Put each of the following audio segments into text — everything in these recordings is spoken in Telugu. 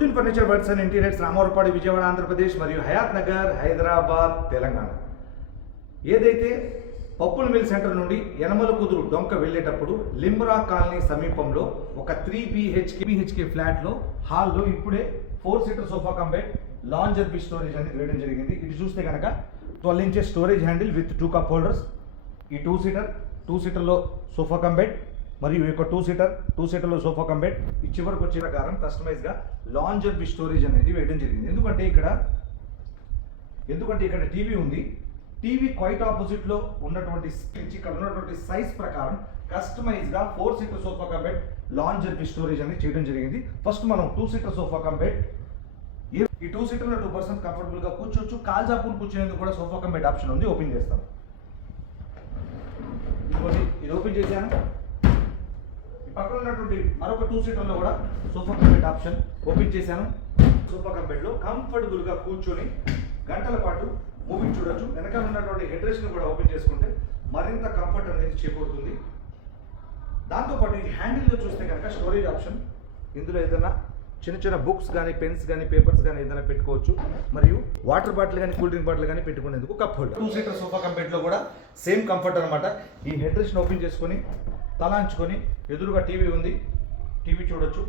Furniture works and interiors, Ramavarappadu, Vijayawada, Andhra Pradesh మరియు హయాత్ నగర్, హైదరాబాద్, తెలంగాణ. ఏదైతే పప్పుల మిల్ సెంటర్ నుండి యనమల కుదురు డొంక వెళ్ళేటప్పుడు లింబ్రా కాలనీ సమీపంలో ఒక 3 BHK ఫ్లాట్లో హాల్లో ఇప్పుడే 4 seater sofa cum bed, lounger B storage అనేది వేయడం జరిగింది. ఇది చూస్తే కనుక 12 inches storage handle with 2 cup holders. ఈ 2 సీటర్లో సోఫా కమ్ బెడ్ మరియు ఈ యొక్క 2 సీటర్లో సోఫా కమ్ బెడ్. ఈ చివరికి వచ్చే ప్రకారం కస్టమైజ్గా లాంజర్ బి స్టోరేజ్ అనేది వేయడం జరిగింది. ఎందుకంటే ఇక్కడ టీవీ ఉంది. టీవీ క్వైట్ ఆపోజిట్లో ఉన్నటువంటి ఇక్కడ ఉన్నటువంటి సైజ్ ప్రకారం కస్టమైజ్గా 4 seater sofa cum bed, lounger B storage అనేది చేయడం జరిగింది. ఫస్ట్ మనం 2 సీటర్ సోఫా కమ్ బెడ్, ఈ 2 సీటర్లో 2 పర్సన్ కంఫర్టబుల్గా కూర్చోవచ్చు. కాల్జాపూర్ కూర్చునేందుకు కూడా సోఫా కమ్ బెడ్ ఆప్షన్ ఉంది. ఓపెన్ చేస్తాం. ఇది ఓపెన్ చేశాను. పక్కన ఉన్నటువంటి మరొక 2 సీటర్లో కూడా sofa cum bed option open చేశాను. సోఫా కమ్ బెడ్లో కంఫర్టబుల్గా కూర్చొని గంటల పాటు మూవీ చూడొచ్చు. వెనకాల ఉన్నటువంటి హెడ్ రెస్ట్ని కూడా ఓపెన్ చేసుకుంటే మరింత కంఫర్ట్ అనేది చేకూరుతుంది. దాంతోపాటు ఈ హ్యాండిల్లో చూస్తే కనుక స్టోరేజ్ ఆప్షన్, ఇందులో ఏదైనా చిన్న బుక్స్ కానీ, పెన్స్ కానీ, పేపర్స్ కానీ ఏదైనా పెట్టుకోవచ్చు. మరియు వాటర్ బాటిల్ కానీ, కూల్ డ్రింక్ బాటిల్ కానీ పెట్టుకునేందుకు cup holder. 2 seater sofa cum బెడ్లో కూడా సేమ్ కంఫర్ట్ అనమాట. ఈ హెడ్ రెస్ట్ని ఓపెన్ చేసుకొని తలాంచుకొని ఎదురుగా టీవీ ఉంది. టీవీ చూడొచ్చు,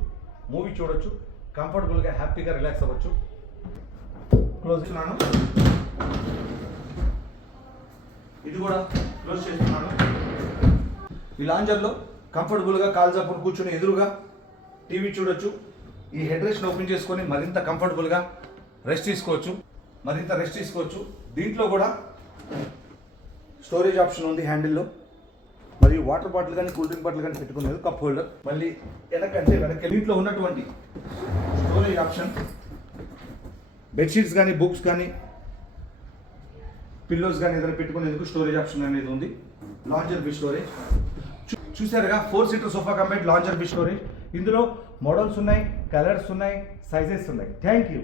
మూవీ చూడొచ్చు, కంఫర్టబుల్గా హ్యాపీగా రిలాక్స్ అవ్వచ్చు. క్లోజ్ చేస్తున్నాను. ఇది కూడా క్లోజ్ చేస్తున్నాను. ఈ లాంజర్లో కంఫర్టబుల్గా కాల్జాపూర్ కూర్చొని ఎదురుగా టీవీ చూడొచ్చు. ఈ హెడ్ రెస్ట్ని ఓపెన్ చేసుకొని మరింత కంఫర్టబుల్గా రెస్ట్ తీసుకోవచ్చు. దీంట్లో కూడా స్టోరేజ్ ఆప్షన్ ఉంది హ్యాండిల్లో. మరియు వాటర్ బాటిల్ కానీ, కూల్ డ్రింక్ బాటిల్ కానీ పెట్టుకునేది కప్ హోల్డర్. మళ్ళీ వెనక దీంట్లో ఉన్నటువంటి స్టోరేజ్ ఆప్షన్, బెడ్షీట్స్ కానీ, బుక్స్ కానీ, పిల్లోస్ కానీ ఏదైనా పెట్టుకునేందుకు స్టోరేజ్ ఆప్షన్ అనేది ఉంది. లాంజర్ బి స్టోరేజ్ చూసారుగా. 4 seater sofa cum bed, lounger B storage. ఇందులో మోడల్స్ ఉన్నాయి, కలర్స్ ఉన్నాయి, సైజెస్ ఉన్నాయి. Thank you.